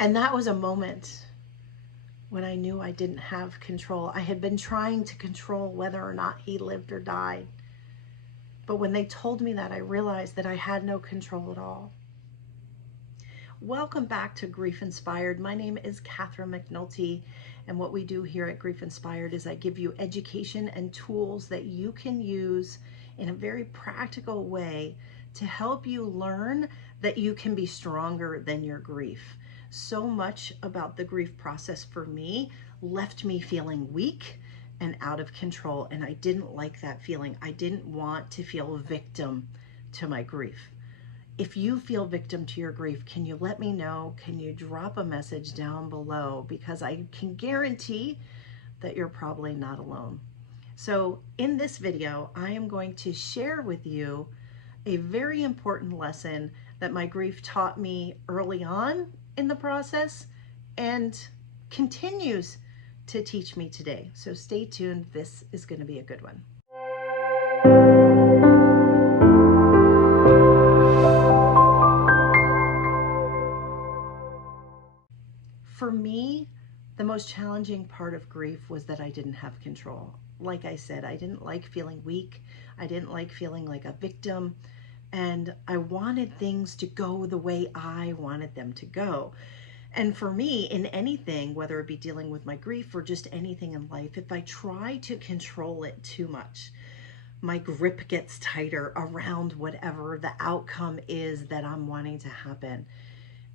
And that was a moment when I knew I didn't have control. I had been trying to control whether or not he lived or died. But when they told me that, I realized that I had no control at all. Welcome back to Grief Inspired. My name is Catherine McNulty, and what we do here at Grief Inspired is I give you education and tools that you can use in a very practical way to help you learn that you can be stronger than your grief. So much about the grief process for me left me feeling weak and out of control, and I didn't like that feeling. I didn't want to feel a victim to my grief. If you feel victim to your grief, can you let me know? Can you drop a message down below? Because I can guarantee that you're probably not alone. So in this video, I am going to share with you a very important lesson that my grief taught me early on in the process and continues to teach me today. So stay tuned. This is going to be a good one. For me, the most challenging part of grief was that I didn't have control. Like I said, I didn't like feeling weak. I didn't like feeling like a victim. And I wanted things to go the way I wanted them to go. And for me, in anything, whether it be dealing with my grief or just anything in life, if I try to control it too much, my grip gets tighter around whatever the outcome is that I'm wanting to happen.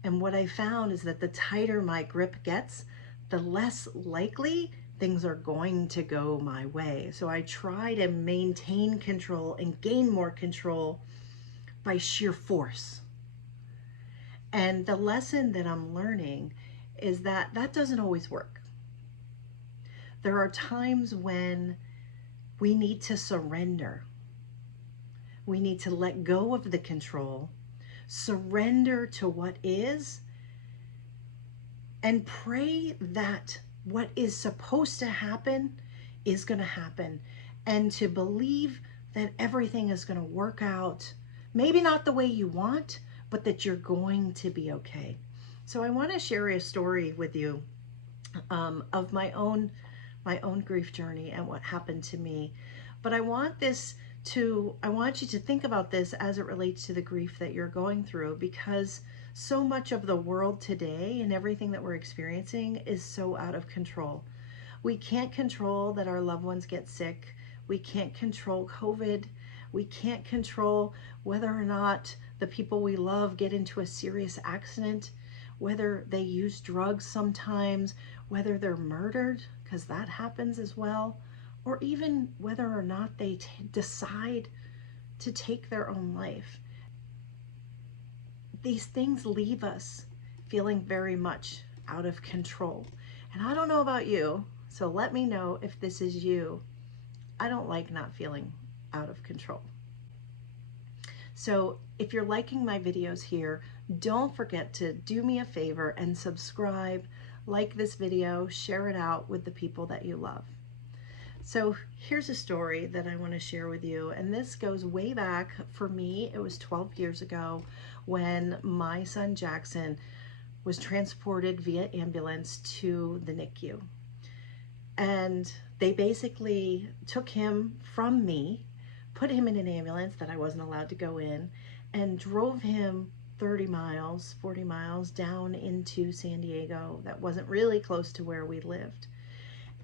And what I found is that the tighter my grip gets, the less likely things are going to go my way. So I try to maintain control and gain more control by sheer force. And the lesson that I'm learning is that that doesn't always work. There are times when we need to surrender. We need to let go of the control, surrender to what is, and pray that what is supposed to happen is going to happen, and to believe that everything is going to work out, maybe not the way you want, but that you're going to be okay. So I want to share a story with you of my own grief journey and what happened to me. But I want you to think about this as it relates to the grief that you're going through, because so much of the world today and everything that we're experiencing is so out of control. We can't control that our loved ones get sick. We can't control COVID. We can't control whether or not the people we love get into a serious accident, whether they use drugs sometimes, whether they're murdered, because that happens as well, or even whether or not they decide to take their own life. These things leave us feeling very much out of control. And I don't know about you, so let me know if this is you. I don't like not feeling out of control. So if you're liking my videos here, don't forget to do me a favor and subscribe, like this video, share it out with the people that you love. So here's a story that I want to share with you, and this goes way back. For me, it was 12 years ago when my son Jackson was transported via ambulance to the NICU. And they basically took him from me, put him in an ambulance that I wasn't allowed to go in, and drove him 30 miles, 40 miles down into San Diego. That wasn't really close to where we lived.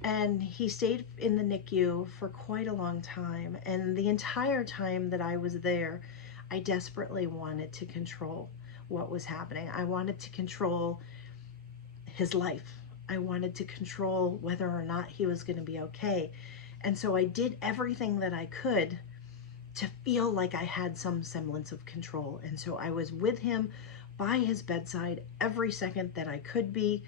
And he stayed in the NICU for quite a long time. And the entire time that I was there, I desperately wanted to control what was happening. I wanted to control his life. I wanted to control whether or not he was going to be okay. And so I did everything that I could to feel like I had some semblance of control. And so I was with him by his bedside every second that I could be.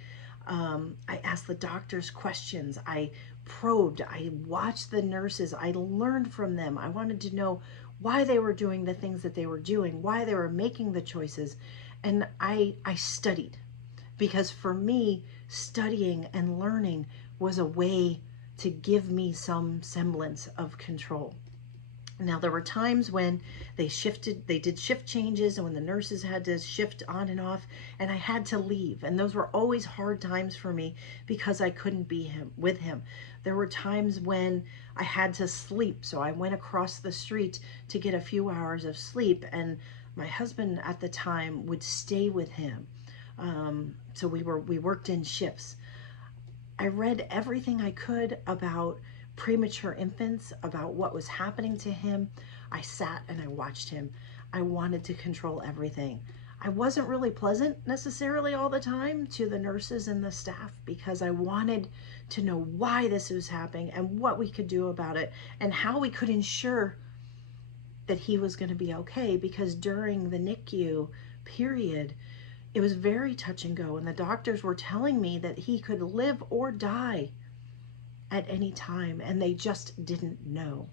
I asked the doctors questions. I probed. I watched the nurses. I learned from them. I wanted to know why they were doing the things that they were doing, why they were making the choices. And I studied, because for me, studying and learning was a way to give me some semblance of control. Now, there were times when they did shift changes, and when the nurses had to shift on and off, and I had to leave. And those were always hard times for me because I couldn't be with him. There were times when I had to sleep, so I went across the street to get a few hours of sleep, and my husband at the time would stay with him. So we worked in shifts. I read everything I could about premature infants, about what was happening to him. I sat and I watched him. I wanted to control everything. I wasn't really pleasant necessarily all the time to the nurses and the staff because I wanted to know why this was happening and what we could do about it and how we could ensure that he was going to be okay, because during the NICU period, it was very touch and go, and the doctors were telling me that he could live or die at any time, and they just didn't know.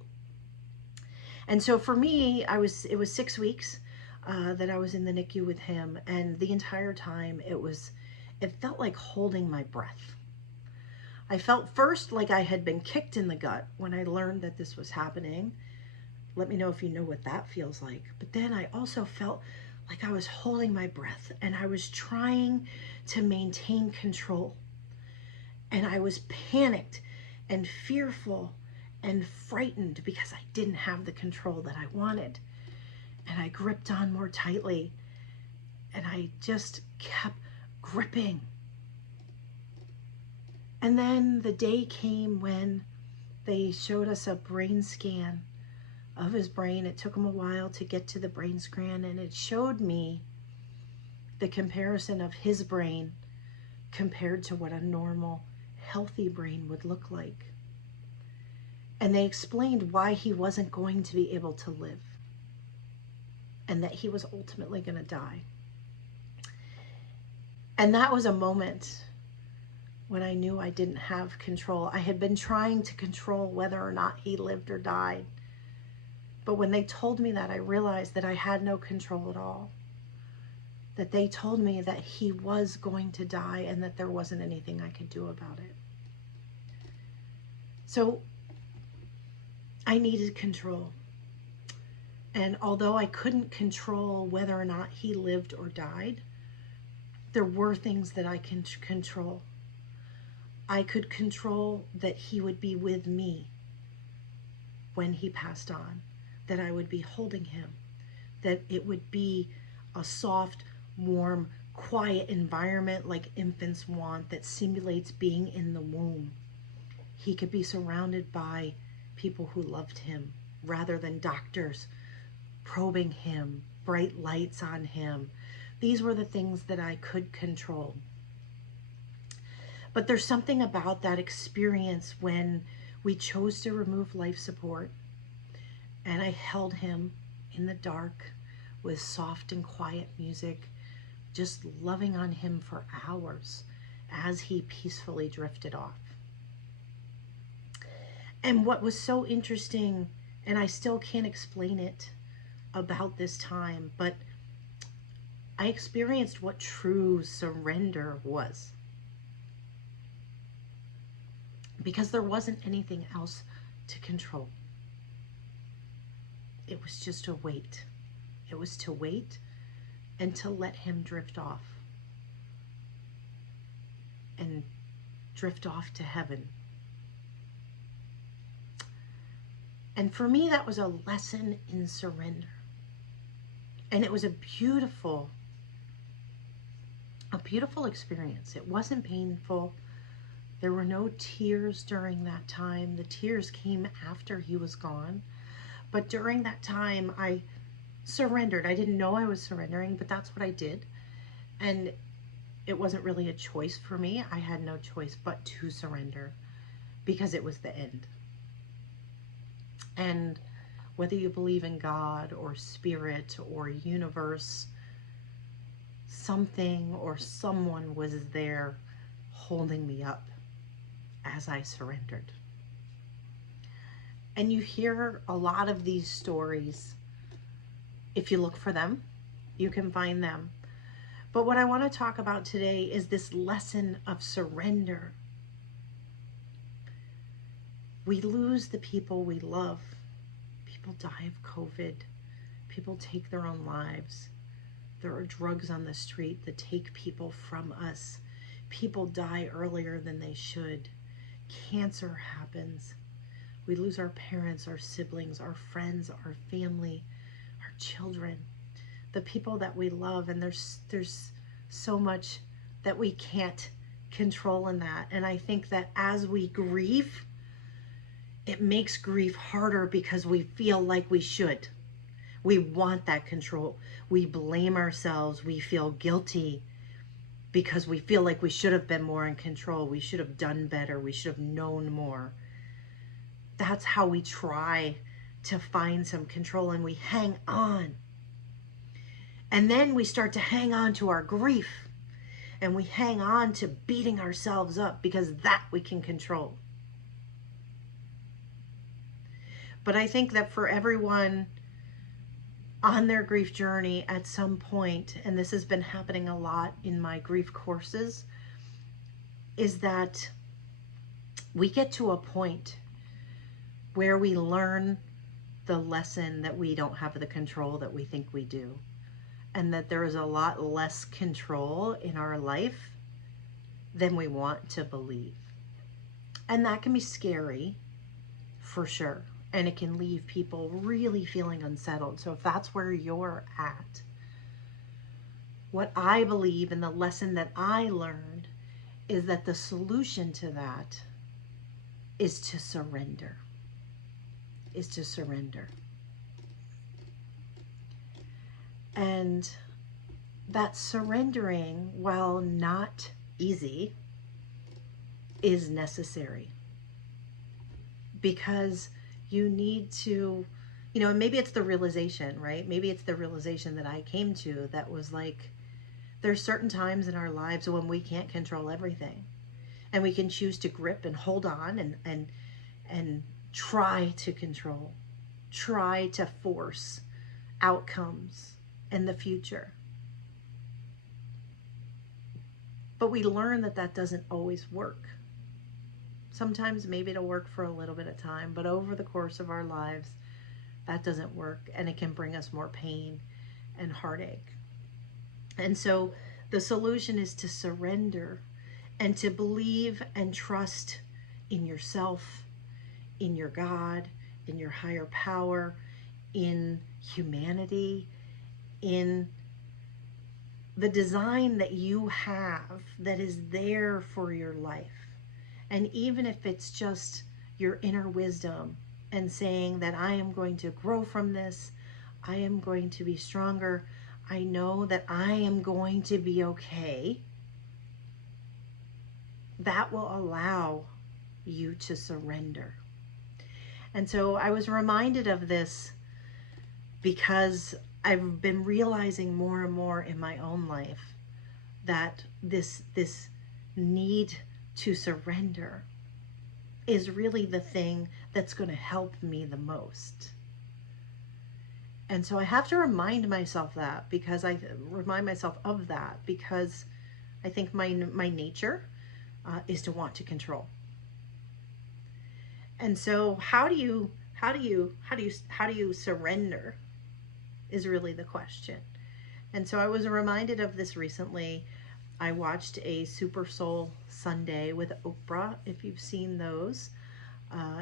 And so for me, it was 6 weeks that I was in the NICU with him, and the entire time it felt like holding my breath. I felt first like I had been kicked in the gut when I learned that this was happening. Let me know if you know what that feels like. But then I also felt like I was holding my breath, and I was trying to maintain control. And I was panicked and fearful and frightened because I didn't have the control that I wanted. And I gripped on more tightly, and I just kept gripping. And then the day came when they showed us a brain scan of his brain. It took him a while to get to the brain scan, and it showed me the comparison of his brain compared to what a normal, healthy brain would look like. And they explained why he wasn't going to be able to live and that he was ultimately going to die. And that was a moment when I knew I didn't have control. I had been trying to control whether or not he lived or died. But when they told me that, I realized that I had no control at all. That they told me that he was going to die and that there wasn't anything I could do about it. So I needed control. And although I couldn't control whether or not he lived or died, there were things that I can control. I could control that he would be with me when he passed on, that I would be holding him, that it would be a soft, warm, quiet environment like infants want that simulates being in the womb. He could be surrounded by people who loved him rather than doctors probing him, bright lights on him. These were the things that I could control. But there's something about that experience when we chose to remove life support, and I held him in the dark with soft and quiet music, just loving on him for hours as he peacefully drifted off. And what was so interesting, and I still can't explain it about this time, but I experienced what true surrender was. Because there wasn't anything else to control. It was just to wait. It was to wait and to let him drift off. And drift off to heaven. And for me, that was a lesson in surrender. And it was a beautiful experience. It wasn't painful. There were no tears during that time. The tears came after he was gone. But during that time, I surrendered. I didn't know I was surrendering, but that's what I did. And it wasn't really a choice for me. I had no choice but to surrender because it was the end. And whether you believe in God or spirit or universe, something or someone was there holding me up as I surrendered. And you hear a lot of these stories. If you look for them, you can find them. But what I want to talk about today is this lesson of surrender. We lose the people we love, People die of COVID. People take their own lives. There are drugs on the street that take people from us. People die earlier than they should. Cancer happens. We lose our parents, our siblings, our friends, our family, our children, the people that we love. And there's so much that we can't control in that. And I think that as we grieve, it makes grief harder because we feel like we should. We want that control. We blame ourselves. We feel guilty because we feel like we should have been more in control. We should have done better. We should have known more. That's how we try to find some control, and we hang on. And then we start to hang on to our grief, and we hang on to beating ourselves up because that we can control. But I think that for everyone on their grief journey at some point, and this has been happening a lot in my grief courses, is that we get to a point where we learn the lesson that we don't have the control that we think we do, and that there is a lot less control in our life than we want to believe. And that can be scary, for sure. And it can leave people really feeling unsettled. So if that's where you're at, what I believe and the lesson that I learned is that the solution to that is to surrender. And that surrendering, while not easy, is necessary. Because you need to, and maybe it's the realization, right? Maybe it's the realization that I came to that was like, there's certain times in our lives when we can't control everything. And we can choose to grip and hold on and try to control, try to force outcomes in the future. But we learn that that doesn't always work. Sometimes maybe it'll work for a little bit of time, but over the course of our lives, that doesn't work, and it can bring us more pain and heartache. And so the solution is to surrender and to believe and trust in yourself, in your God, in your higher power, in humanity, in the design that you have that is there for your life. And even if it's just your inner wisdom and saying that I am going to grow from this, I am going to be stronger, I know that I am going to be okay, that will allow you to surrender. And so I was reminded of this because I've been realizing more and more in my own life that this need to surrender is really the thing that's going to help me the most. And so I have to remind myself that, because I remind myself of that because I think my nature is to want to control. And so how do you surrender is really the question. And so I was reminded of this recently. I watched a Super Soul Sunday with Oprah, if you've seen those.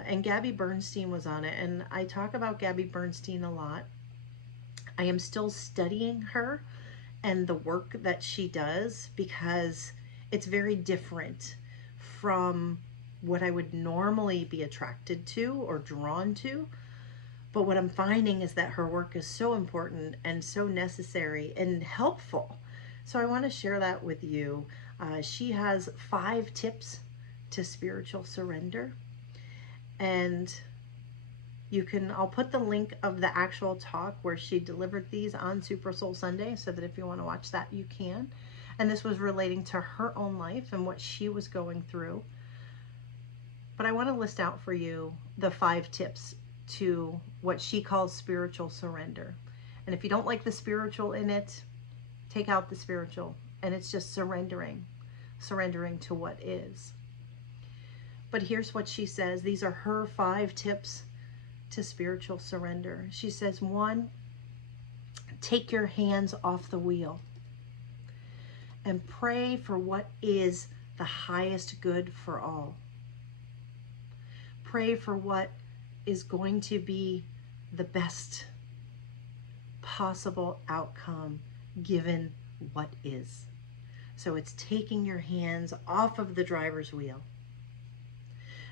And Gabby Bernstein was on it. And I talk about Gabby Bernstein a lot. I am still studying her and the work that she does because it's very different from what I would normally be attracted to or drawn to. But what I'm finding is that her work is so important and so necessary and helpful. So I want to share that with you. She has 5 tips to spiritual surrender. And I'll put the link of the actual talk where she delivered these on Super Soul Sunday so that if you want to watch that, you can. And this was relating to her own life and what she was going through. But I want to list out for you the 5 tips to what she calls spiritual surrender. And if you don't like the spiritual in it, take out the spiritual, and it's just surrendering to what is. But here's what she says. These are her 5 tips to spiritual surrender. She says, 1, take your hands off the wheel and pray for what is the highest good for all. Pray for what is going to be the best possible outcome given what is. So it's taking your hands off of the driver's wheel.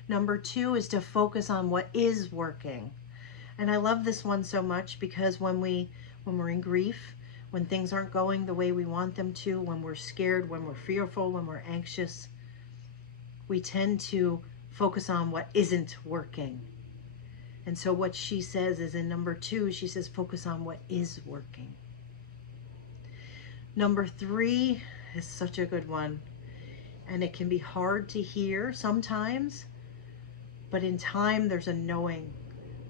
Number 2 is to focus on what is working. And I love this one so much because when we're in grief, when things aren't going the way we want them to, when we're scared, when we're fearful, when we're anxious, we tend to focus on what isn't working. And so what she says is in number 2, she says, focus on what is working. Number 3 is such a good one. And it can be hard to hear sometimes, but in time there's a knowing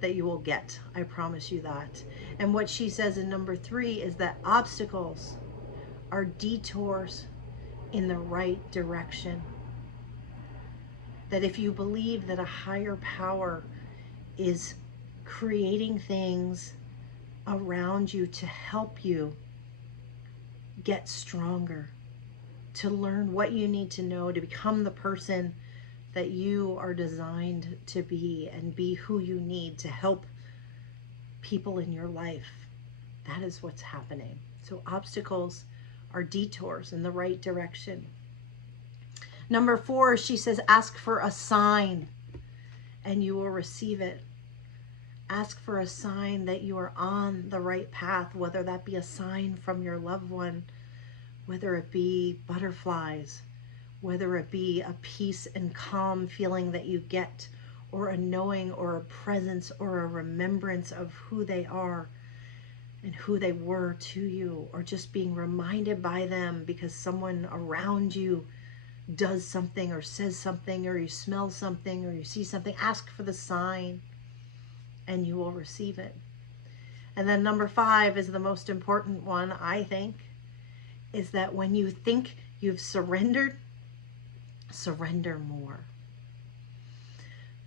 that you will get. I promise you that. And what she says in number 3 is that obstacles are detours in the right direction. That if you believe that a higher power is creating things around you to help you get stronger, to learn what you need to know to become the person that you are designed to be and be who you need to help people in your life. That is what's happening. So obstacles are detours in the right direction. Number 4, she says, ask for a sign and you will receive it. Ask for a sign that you are on the right path, whether that be a sign from your loved one, whether it be butterflies, whether it be a peace and calm feeling that you get, or a knowing or a presence or a remembrance of who they are and who they were to you, or just being reminded by them because someone around you does something or says something, or you smell something or you see something. Ask for the sign and you will receive it. And then number 5 is the most important one, I think, is that when you think you've surrendered, surrender more.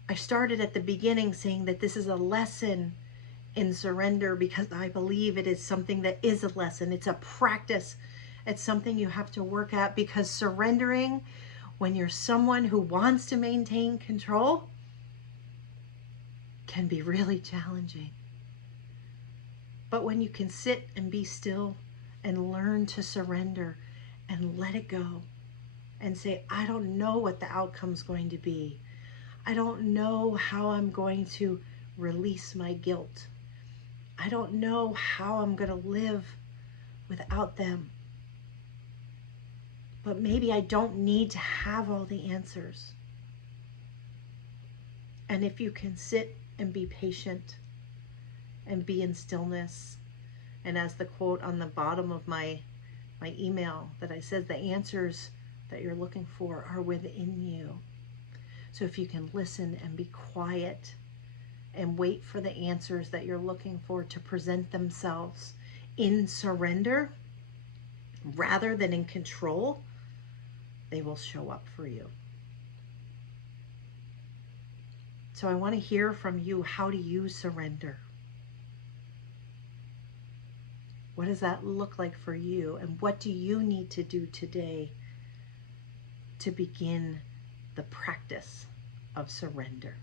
I started at the beginning saying that this is a lesson in surrender because I believe it is something that is a lesson. It's a practice. It's something you have to work at, because surrendering when you're someone who wants to maintain control can be really challenging. But when you can sit and be still and learn to surrender and let it go and say, I don't know what the outcome's going to be. I don't know how I'm going to release my guilt. I don't know how I'm going to live without them. But maybe I don't need to have all the answers. And if you can sit and be patient and be in stillness, and as the quote on the bottom of my email that I said, the answers that you're looking for are within you. So if you can listen and be quiet and wait for the answers that you're looking for to present themselves in surrender rather than in control, they will show up for you. So I want to hear from you. How do you surrender? What does that look like for you? And what do you need to do today to begin the practice of surrender?